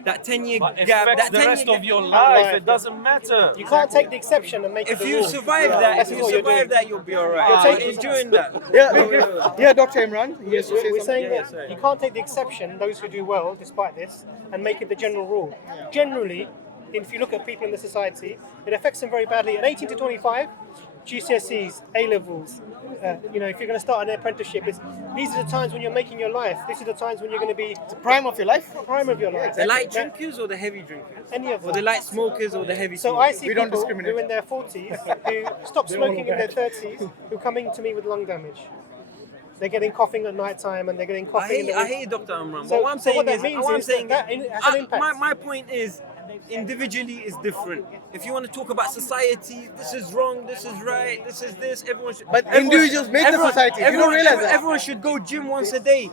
that 10-year But it gap. affects That the 10 rest year of your gap. life. It doesn't matter. You can't take the exception and make it If the you rule. survive that, That's if you what you're survive doing. that, you'll be alright. You're You're taking- enjoying that. Yeah, Dr. Imran. He has to say We're saying something. that you can't take the exception, those who do well despite this, and make it the general rule. Generally, if you look at people in the society, it affects them very badly. At 18 to 25, GCSEs, A levels. If you're going to start an apprenticeship, these are the times when you're making your life. These are the times when you're going to be Prime of your life. prime of your life. The light drinkers or the heavy drinkers? Any of Or the them. light smokers or the heavy So smokers? I see We don't people discriminate. who in their 40s who stop smoking in their 30s who coming to me with lung damage. They're getting coughing at night time and they're getting coughing in the I winter. hear Dr. Amram. So- but what I'm so saying what that is, means what I'm is saying that is, has an impact. my point is, individually is different. If you want to talk about society, this is wrong, this is right, this is this. Everyone should. But everyone individuals should- make the everyone- society. You don't everyone- realize that. Everyone should go gym once a day.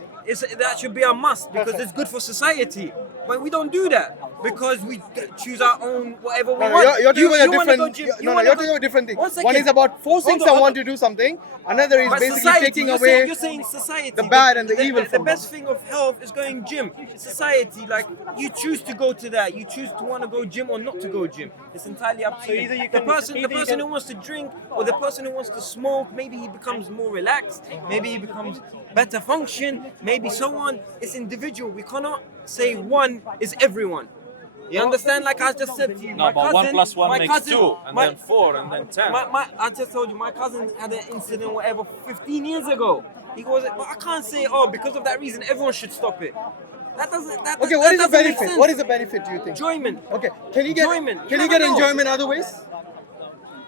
That should be a must because Perfect. it's good for society. But we don't do that because we choose our own whatever we No, want. you're talking about a wanna go different. gym- No, you no, wanna you're go- talking about a different thing. One One second. is about forcing Hold on, someone hold to do something. Another is But basically society, taking you're away. saying, you're saying society. the bad and the evil The from best thing of health is going gym. Society, like you choose to go to that. You choose to want to go gym or not to go gym. It's entirely up to So you. either you The can- person either you can- who wants to drink or the person who wants to smoke, maybe he becomes more relaxed. Maybe he becomes better function. Maybe so on. It's individual. We cannot say one is everyone. You understand? Like I just said to you, No, my but cousin, 1 plus 1 my makes cousin, 2, and my- then 4, and then 10. I just told you, my cousin had an incident, whatever, 15 years ago. He goes, but I can't say, because of that reason, everyone should stop it. That doesn't. That, Okay, that what is the doesn't make benefit? sense. What is the benefit? Do you think? Enjoyment? Okay, can you get Enjoyment. Can You you get never know. enjoyment other ways?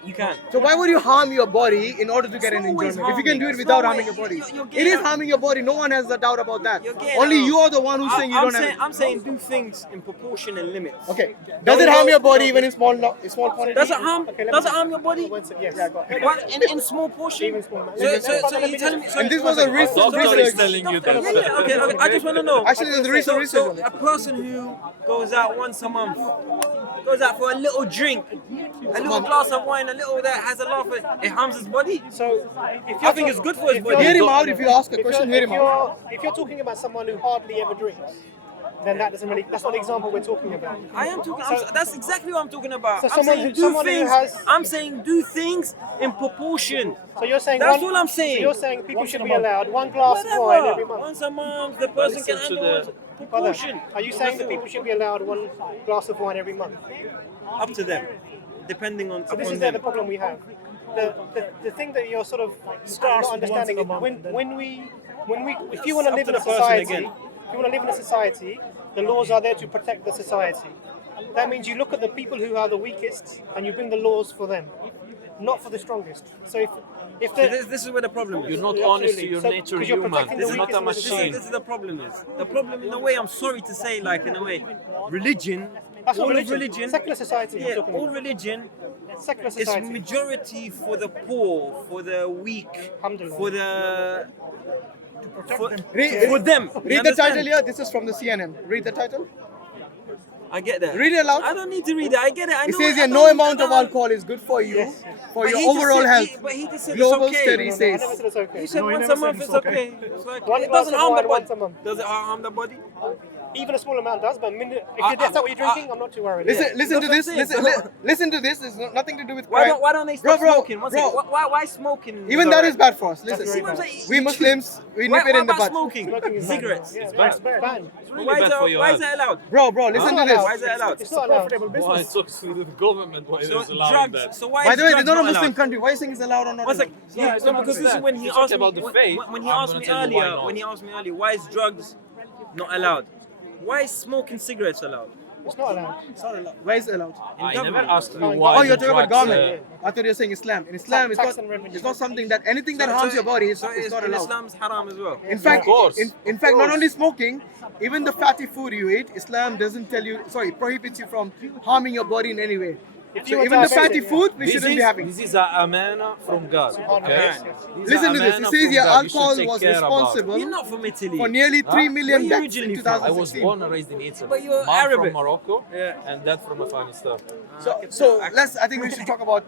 You can. So why would you harm your body in order to get an It's always enjoyment? If you can do it harming. without It's harming your always- body, you're it getting is out- harming your body. No one has a doubt about that. You're getting Only out. you are the one who's saying you don't have it. I'm saying do things in proportion and limits. Okay, does it harm your body even in small quantities? Does it harm? Okay, let Does me- it harm your body? Yes. What, in small portion? Even small amounts. So Let you me telling me? just- so- And this was a research. Doctor is telling you Yeah, that. yeah, okay. I just want to know. Actually, there's recent research on it. A person who goes out once a month, goes out for a little drink, a little glass of wine, a little that has a laugh, it harms his body. So, if I think it's good for his body. Hear him out. If you ask a question, hear him out. If you're talking about someone who hardly ever drinks, then that doesn't really. That's not the example we're talking about. I am talking. That's exactly what I'm talking about. So I'm someone saying who- do someone who things. has- I'm saying do things in proportion. So you're saying That's all I'm saying. So you're saying people should be allowed one glass of wine every Whatever. month. Once a month, the person can listen to handle the- proportion. Are you saying that people should be allowed one glass of wine every month? Up to them, depending on So this upon is them. the problem we have. The thing that you're sort of not understanding is when we if you want to Up live to in a the person society, again. if you want to live in a society, the laws are there to protect the society. That means you look at the people who are the weakest and you bring the laws for them, not for the strongest. So if So this is where the problem is. You're not Yeah, honest to absolutely. your So- nature 'cause you're human. protecting the This is not weakest a in the This machine. is the problem is. The problem in a way, I'm sorry to say, like in a way, religion, that's not all religion. of religion, Secular society. I'm yeah, talking all about. religion Secular is society. majority for the poor, for the weak, Alhamdulillah. for the for, Read- for them. You Read the understand? title here. This is from the CNN. Read the title. I get that. Read it aloud. I don't need to read it. I get it. I It know says I here, don't no need- amount I of don't- alcohol is good for you, for But your he just overall said- health. but he just said Global it's okay. study No, I says. never said it's okay. You said No, he once never a said month it's it's okay. okay. It's like, One it glass doesn't of harm the wine body. once a month. Does it harm the body? Even a small amount does, but if that's not what you're drinking, I'm not too worried. Listen, listen to That's this. what I'm saying. Listen to this. It's nothing to do with Why crime. don't they Bro, stop bro, smoking? One bro. second. Why smoking? Even that is bad for us. Listen, very bad. we Muslims, we Why, nip it why in the about butt. smoking? Smoking is bad. Cigarettes. Yeah, It's bad. banned. It's really Why is bad for your why is health. that allowed? Bro, listen to this. Why is that allowed? It's not allowed. Why it's actually the government why So is allowing drugs. that? So why By is the way, drugs it's not a not Muslim allowed? country. Why are you saying it's allowed or not? One sec. allowed? Yeah, it's no, not because this is understand. when he If you asked talk me about the faith, when he I'm asked gonna me tell you why earlier. not. When he asked me earlier, why is drugs not allowed? Why is smoking cigarettes allowed? It's not allowed. It's not allowed. Why is it allowed? In I never government. asked you Oh, why. Oh, you're the talking about drugs, government. I thought you were saying Islam. In Islam, Tax it's and not. revenue. It's not something that anything that So- harms so- your body is so it's not in allowed. Islam's haram as well. In fact, course. in fact, not only smoking, even the fatty food you eat, Islam doesn't tell you. Sorry, prohibits you from harming your body in any way. you So were even the diabetic, fatty yeah. food we shouldn't be having. This is a amana from God. Okay. Listen to this. It says here alcohol was responsible You're not from Italy. for nearly 3 million Where you deaths in originally from? I was 2016. born and raised in Italy. But you're Mom Arabic. from Morocco, Yeah. and dad from Afghanistan. So let's. I think we should talk about.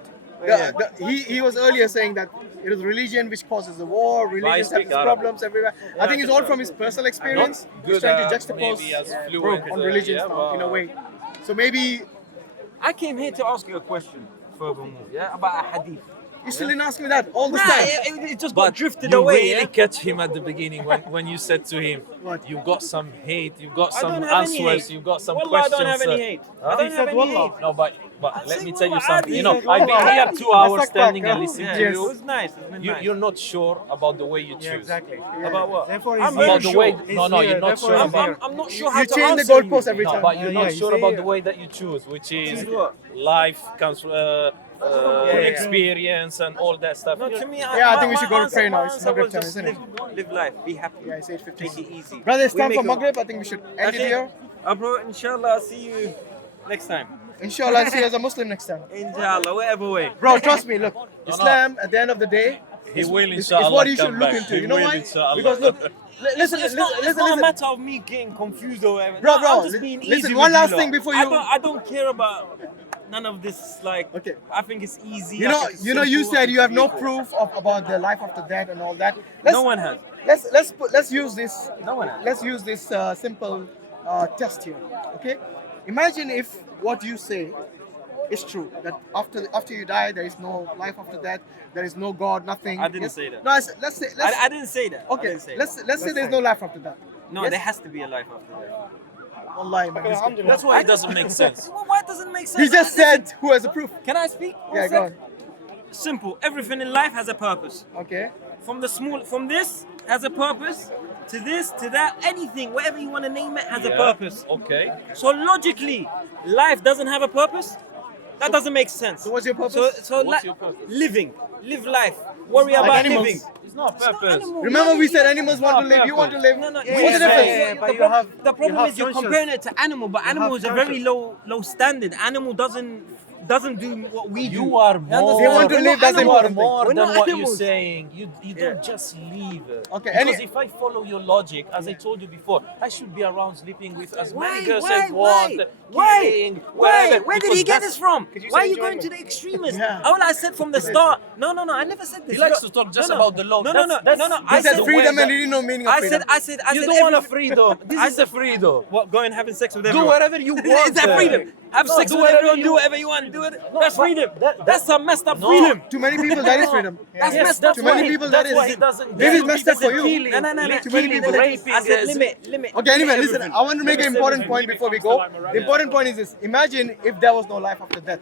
He was earlier saying that it is religion which causes the war. Religion has speak its Arabic. problems everywhere. I think it's all from his personal experience. Not He's good, trying to juxtapose maybe as fluent, on religions yeah, now in a but- way. So maybe I came here to ask you a question. Furthermore, yeah, about a hadith. you still didn't ask me that all the Nah, time. it just got But drifted you away. really Yeah? catch him at the beginning when you said to him, What? you got some hate, you got I some don't have any answers, hate. you got some Wallah, questions. I don't have any hate. I don't have any hate. No, but let say me tell you wallah, something. adi. You know, Wallah, I've been here adi. 2 hours Masak standing pak, and huh? listening Yeah, to it you. was nice. It's been nice. You're not sure about the way you choose. About what? Therefore, I'm he's very About the way, sure. no, you're not sure about. I'm not sure how You to change the answer goalpost you. every No, time. but you're Yeah, not you sure say- about the way that you choose, which is Choose what? life, yeah. experience, and all that stuff. No, to me, Yeah, I think we should go to pray now. It's answer Maghrib was time, just isn't it? live life, be happy. Yeah, it's 8:15. Take it easy. Brother, it's We time make for a- Maghrib. I think we should end it here. Bro, inshallah, I'll see you next time. Inshallah, I'll see you as a Muslim next time. Inshallah, whatever way. Bro, trust me. Look, Islam at the end of the day He will, is inshallah, what you should come look back. into. He You know will, why? inshallah. Because look, listen, It's not a listen. matter of me getting confused or whatever. Bro, No, I'm bro, just being listen, easy one with last you thing lot. before I you- don't care about none of this. Like, Okay. I think it's easy. You I know, think it's you simple, said you have no beautiful. proof about the life after death and all that. No one has. Let's use this. No one has. Let's use this simple test here. Okay, imagine if what you say is true, that after you die there is no life after death, there is no God, nothing. I didn't Yes? say that. No, let's say I didn't say that. I okay. didn't say Let's that. say there's no life after death. No, Yes? there has to be a life after death. Wallahi, man, this guy. Alhamdulillah. That's why it doesn't make sense. Well, why doesn't it make sense? He just said who has the proof. Can I speak? One Yeah, sec. go on. Simple. Everything in life has a purpose. Okay. From this has a purpose, to this, to that, anything, whatever you want to name it, has a Yeah, purpose. Okay. So logically, life doesn't have a purpose. That doesn't make sense. So what's your purpose? What's your purpose? live life. Worry Like about animals. living. It's not a purpose. Animal. Remember we said animals want to not live. You want to live. No, no. What's the difference? but you have- The problem you have is you're conscience. comparing it to animal, but animal is a very low standard. Animal doesn't doesn't do what we do. You are You understand? more. They want to We're live, not that's the animals. important thing. More We're than not what you're animals. saying. You don't just leave. Okay, Because if I follow your logic, as I told you before, I should be around sleeping with as many girls as I want. killing, whatever, Where did because he get that's- this from? you Why are say you going enjoyment? to the extremists? Yeah. All I said from the start. No, I never said this. He likes to talk just about the law. No. That's- I He said said freedom way and he didn't know meaning of I freedom. said You said don't want a every- freedom. This I is a freedom. What? Going and having sex with Do everyone? whatever you want. Is that freedom? Have No, sex do with whatever everyone. you Do want. whatever you want. Do it. No, That's but freedom. that- That's some messed up No. freedom. To many people, that is freedom. That's Yes, messed that's up. To many why- people, that's that why is- he doesn't. Maybe it's he messed up for doesn't you. No. Too many people. raping I said is- limit. Okay, anyway, Limit listen, everything. I want to make an Limit important everything. point Limit before we comes to go. life, right? The important point is this. Imagine if there was no life after death.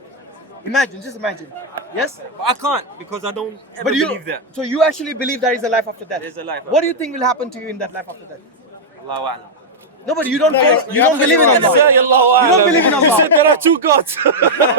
Imagine, just imagine. Yes? But I can't because I don't ever But you, believe that. so you actually believe there is a life after death? There's a life What do you think will happen to you in that life after death? Allahu A'lam. No, but you don't, you don't believe in you Allah. say You don't believe in You Allah. said there are two gods.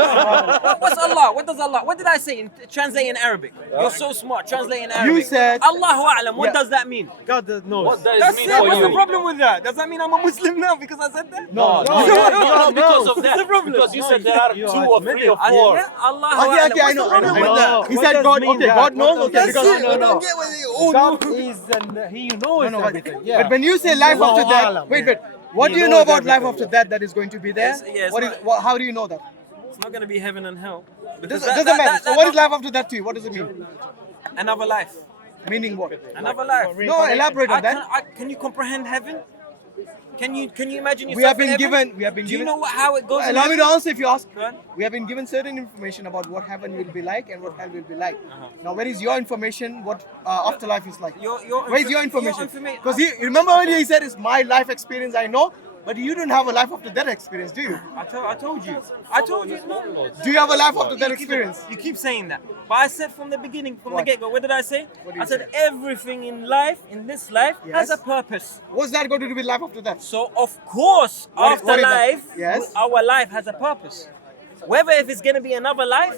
What's Allah? What does Allah? What did I say? Translate in Arabic. You're so smart. Translate in Arabic. said- Allahu A'lam. What Yeah. does that mean? God knows. What does That's it mean it. for What's you? the problem with that? Does that mean I'm a Muslim now because I said that? No, No, because of What's that. the problem? Because you No, said there are you 2 or admit 3 or it. 4. Yeah, Allahu Okay, A'lam. okay, I What's know, the I know. problem with that? He What said does God, mean okay, that? God What knows, does okay, that because mean? I No. don't get what you God is he knows No, but, everything. Yeah. but when you say life Allahu after death, A'lam. wait, what He do you know knows about life everything. after death that is going to be there? Yes, What is, but- how do you know that? It's not going to be heaven and hell. Doesn't matter. So what is life after death to you? What does it mean? Another life. Meaning what? Another life. No, elaborate on that. Can you comprehend heaven? Can you imagine yourself We have in been heaven? given. We have been Do you given. know how it goes? in Allow me to heaven? answer if you ask. Go on. We have been given certain information about what heaven will be like and what hell will be like. Uh-huh. Now, where is your information? What afterlife is like? Your Where is your infor- information? informa- Because remember earlier he said it's my life experience. I know, but you don't have a life after that experience, do you? I told you. No. Do you have a life after that You keep- experience? You keep saying that. But I said from the beginning, from What? the get-go, what did I say? What did I you said say? everything in life, in this life, has Yes. a purpose. What's that got to do with life after that? So of course, What is that? afterlife, Yes. our life has a purpose. Whether if it's gonna be another life,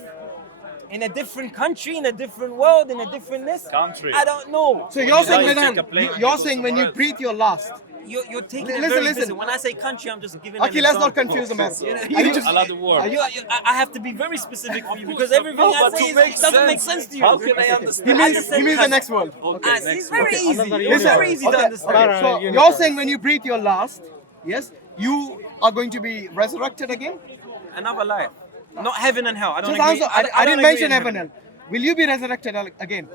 in a different country, in a different world, in a different this, Country. I don't know. So you're saying you when take a plane and you're go saying when you somewhere else. breathe your last. You're taking Listen, it very listen. listen. When I say country, I'm just giving. Okay, an let's not example. confuse the matter. You- Are you just- A lot of words. I have to be very specific for you because course, everything no, I but say it makes doesn't sense. make sense to you. How can I understand? He means the next world. Ah, see, it's very easy. Another It's universe. very easy to understand. Okay, so universe. you're saying when you breathe your last, yes, you are going to be resurrected again? Another life, not heaven and hell. I don't Just agree. answer. I don't didn't agree mention in heaven and hell. Will you be resurrected again?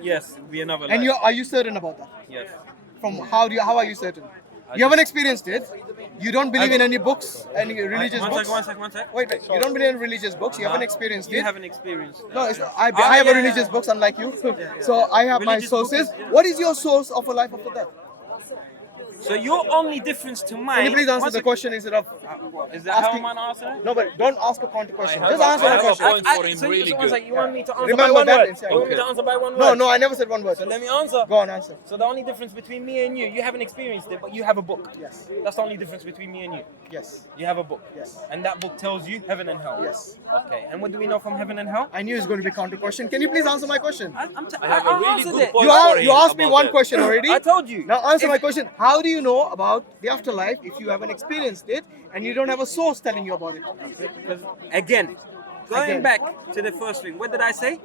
Yes, be another life. And are you certain about that? Yes. From how are you certain? You haven't experienced it. You don't believe in any books, any religious One books. sec. Wait. You don't believe in religious books. You haven't experienced You it. haven't experienced. No, I have a yeah, religious yeah. books, unlike you. So I have my Religious books, sources. yeah. What is your source of a life after death? So your only difference to mine. Can you please answer One the sec- question instead of Is that how asking- I'm answering? No, but don't ask a counter question. I Just have answer a the question. point for him, so really one sec, good. you want me to answer Remember by one that word? inside. You want me to Okay. answer by one word? No, I never said one word. So let me answer. Go on, answer. So the only difference between me and you haven't experienced it, but you have a book. Yes. That's the only difference between me and you. Yes. You have a book. Yes. And that book tells you heaven and hell. Yes. Okay. And what do we know from heaven and hell? I knew it's going to be counter question. Can you please answer my question? I have a really answered good it. point. You asked me about one that. question already. I told you. Now answer If- my question. How do you know about the afterlife if you haven't experienced it and you don't have a source telling you about it? Again, going Again. back to the first thing, what did I say?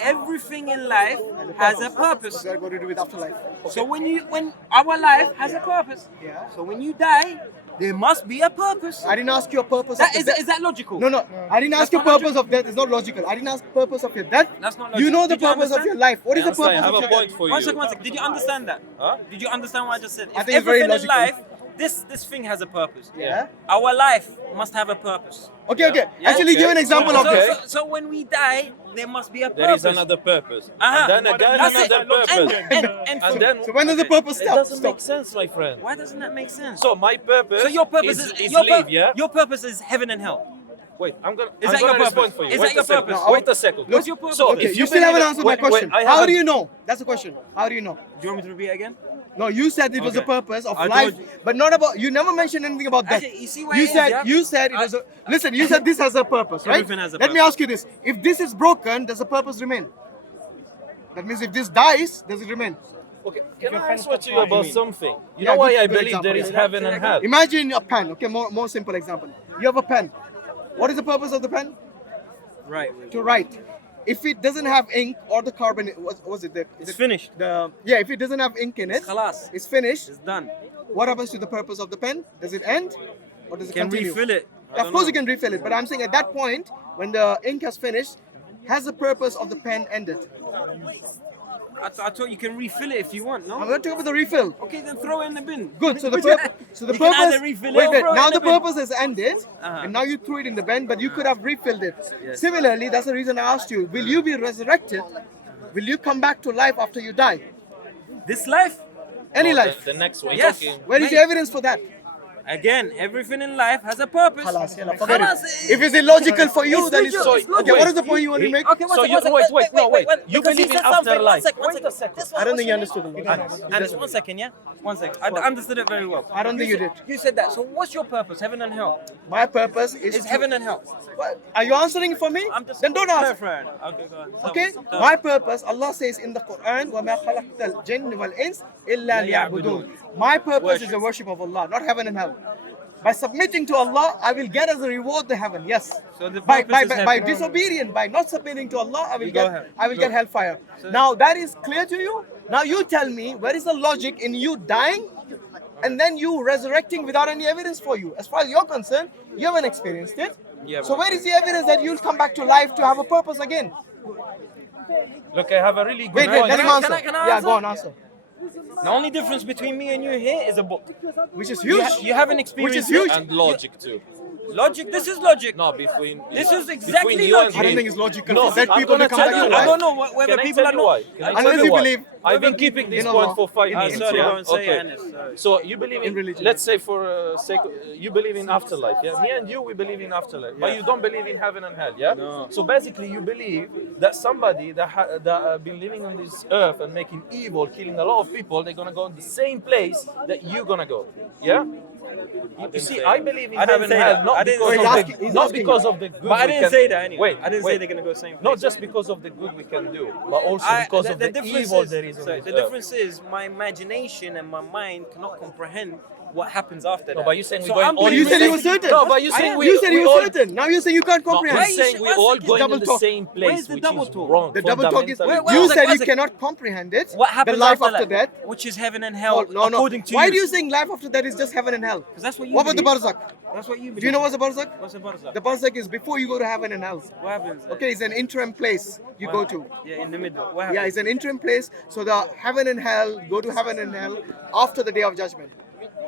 Everything in life has a purpose. That got to do with afterlife. So when our life has a purpose. Yeah. So when you die, there must be a purpose. I didn't ask you a purpose That of is, the death. is that logical? No. I didn't ask you That's not purpose of death. It's not logical. I didn't ask purpose of your death. That's not You logical. know the Did you purpose of understand? your life. What is the Understand, I purpose have of a your point life? for One you. second. Did you understand that? Huh? Did you understand what I just said? I If think it's very everything in logical. life, this thing has a purpose. Yeah. Our life must have a purpose. Okay. Yeah, Actually, okay. give an example of Okay. this. So when we die, there must be a purpose. There is another purpose. Uh-huh. And then again, That's it. another purpose. And then So when does the purpose it stop? doesn't make sense, my friend. why doesn't that make sense? So my purpose, So your purpose is your live, yeah? Your purpose is heaven and hell. Wait, I'm gonna Is that your respond purpose? for you. Is Wait that your a second. purpose? No, Wait a second. What's your purpose? So Okay, if you still haven't answered my wait, question. I How haven't- do you know? That's the question. How do you know? Do you want me to repeat it again? No, you said it was the Okay. purpose of I life, told you. but not about. You never mentioned anything about death. Actually, you see where You it is, said yeah? you said it was a. Listen, you said this has a purpose, right? Everything has a Let me purpose. ask you this: if this is broken, does the purpose remain? That means if this dies, does it remain? Okay, can I pen answer to stops you flying, about you something? You Yeah, know why good- I good believe there is example. heaven and hell? Imagine a pen. Okay, more simple example. You have a pen. What is the purpose of the pen? Right. To write. If it doesn't have ink or the carbon, was it the? It's finished. Yeah, if it doesn't have ink in it, Khalas. it's finished. It's done. What happens to the purpose of the pen? Does it end, or does it You can continue? refill it. I Of don't course know. you can refill it, but I'm saying at that point, when the ink has finished, has the purpose of the pen ended? I thought you can refill it if you want. No. I'm going to talk about the refill. Okay, then throw it in the bin. Good. So the You can purpose. either refill it Wait, or wait. throw it Now in the the bin. purpose has ended, and now you threw it in the bin, but you could have refilled it. Yes. Similarly, that's the reason I asked you: will you be resurrected? Will you come back to life after you die? This life? Any No, life? The next one. Yes. Talking. Where is the evidence for that? Again, everything in life has a purpose. Khalas, yalla, forget it. Khalas, If it's illogical for you, it's then it's logical, so. it's logical. Okay, what is the point you want to make? Okay, one So sec, you- one sec, wait, no, wait. You because he believe in said something. afterlife. One sec. I don't think you understood the logic. And 1 second, yeah? 1 second. I understood it very well. I don't think you did. You said that. So what's your purpose? Heaven and hell. My purpose is It's to- heaven and hell. What? Are you answering for me? I'm just Then don't ask. clarifying. Okay, go on. Okay? My purpose, Allah says in the Quran, وَمَا خَلَقْتَ الْجِنَّ وَالْإِنسَ إِلَّا لِيَعْبُدُونَ. My purpose is the worship of Allah, not heaven and hell. By submitting to Allah, I will get as a reward the heaven. Yes. So the by purpose is by heaven. disobedient, by not submitting to Allah, I will go get ahead. get hellfire. Now that is clear to you. Now you tell me, where is the logic in you dying and then you resurrecting without any evidence for you? As far as you're concerned, you haven't experienced it. Yeah, So but- where is the evidence that you'll come back to life to have a purpose again? Look, I have a really good Wait, point. let him Can I- answer. can I Yeah, answer? go on, answer. The only difference between me and you here is a book. Which is You, huge. you haven't experienced huge. it. And logic too. Logic. This is logic. No, between. This is between exactly you and logic. I don't me. think it's logical No, for dead I'm people to gonna come tell back you to why. I life. don't know whether Can I people tell are you not. why? Can I tell Unless you why? believe I've been keeping this in point Allah. for 5 Ah, minutes. sorry, yeah? don't say Okay. Anis, sorry. So you believe In in, religion. let's say for sake, you believe in afterlife, yeah? Me and you, we believe in afterlife, but you don't believe in heaven and hell, yeah? No. So basically, you believe that somebody that been living on this earth and making evil, killing a lot of people, they're gonna go in the same place that you're gonna go, yeah? You see, I believe in I didn't heaven say and hell, that. not I didn't because say of that. the, He's not asking because you. of the good. But I we didn't can- say that anyway. Wait, I didn't say they're gonna go same. not place. just because of the good we can do, but also because of the difference evil is, there is on sorry, this the earth. difference is my imagination and my mind cannot comprehend what happens after No, that. but you're saying So we're going I'm all But you in said the you were same- certain. No, but you're saying You said you we were all- certain. Now you're saying you can't No, comprehend. I'm saying we're all going double in the talk. same Where's place, the which double is talk? wrong. The double talk is fundamentally. you one said second, you one second. cannot comprehend it. What happens the life after death, that. which is heaven and hell, No, no. according to Why you. do you think life after that is just heaven and hell? Because that's what you What about the believe. barzakh? That's what you believe. Do you know what's a barzakh? What's the barzakh? The barzakh is before you go to heaven and hell. What happens? Okay, it's an interim place you go to. Yeah, in the middle. What happens? Yeah, it's an interim place. So the heaven and hell, go to heaven and hell after the day of judgment.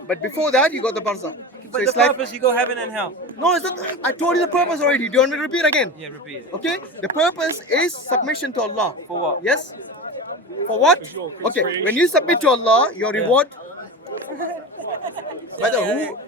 But before that, you got the barzakh. So But the it's like purpose, you go heaven and hell. no, it's not. I told you the purpose already. Do you want me to repeat again? Yeah, repeat it. Okay, the purpose is submission to Allah. For what? Yes. For what? Okay, when you submit to Allah, your reward. Whether who?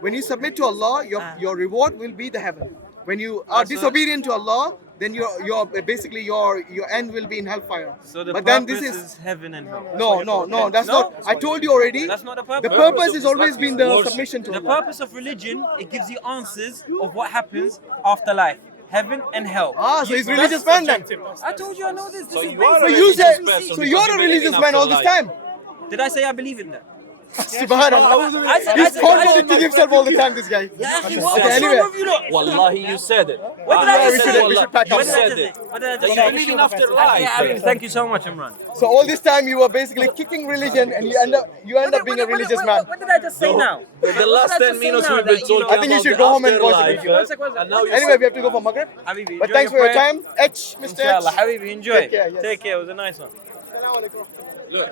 When you submit to Allah, your reward will be the heaven. When you are so- disobedient to Allah, then your basically your end will be in hellfire. So the but purpose then this is heaven and hell. no, that's No? not. I told you already. That's not the The purpose. purpose has always been the worship. submission to The Allah. purpose of religion, it gives you answers of what happens after life. Heaven and hell. Ah, so he's religious man then. I told you I know this. This So is you are So a basic. you religious said, person so because you're you a believe religious in man all this afterlife. time. Did I say I believe in that? Subhanallah. I said- He's I contradicting said- himself all the time, this guy. Yeah, Okay, what's anyway. wrong with you lot? Wallahi, you said it. What did I we just should- say? we should pack You up What did I said just say? it. What did I That just you say? believe in afterlife. Yeah, thank you so much, Imran. So all this time you were basically kicking religion and you end up being a religious man. What did I just say now? The last 10 minutes we've been talking I think you should go home and watch the video. One sec, one sec. And now you Anyway, we have to go for Maghrib. Habibi, But enjoy thanks for your prayer. time. Mr. Inshallah, H. Habibi, enjoy. Take care, yes. Take care, it was a nice one. look.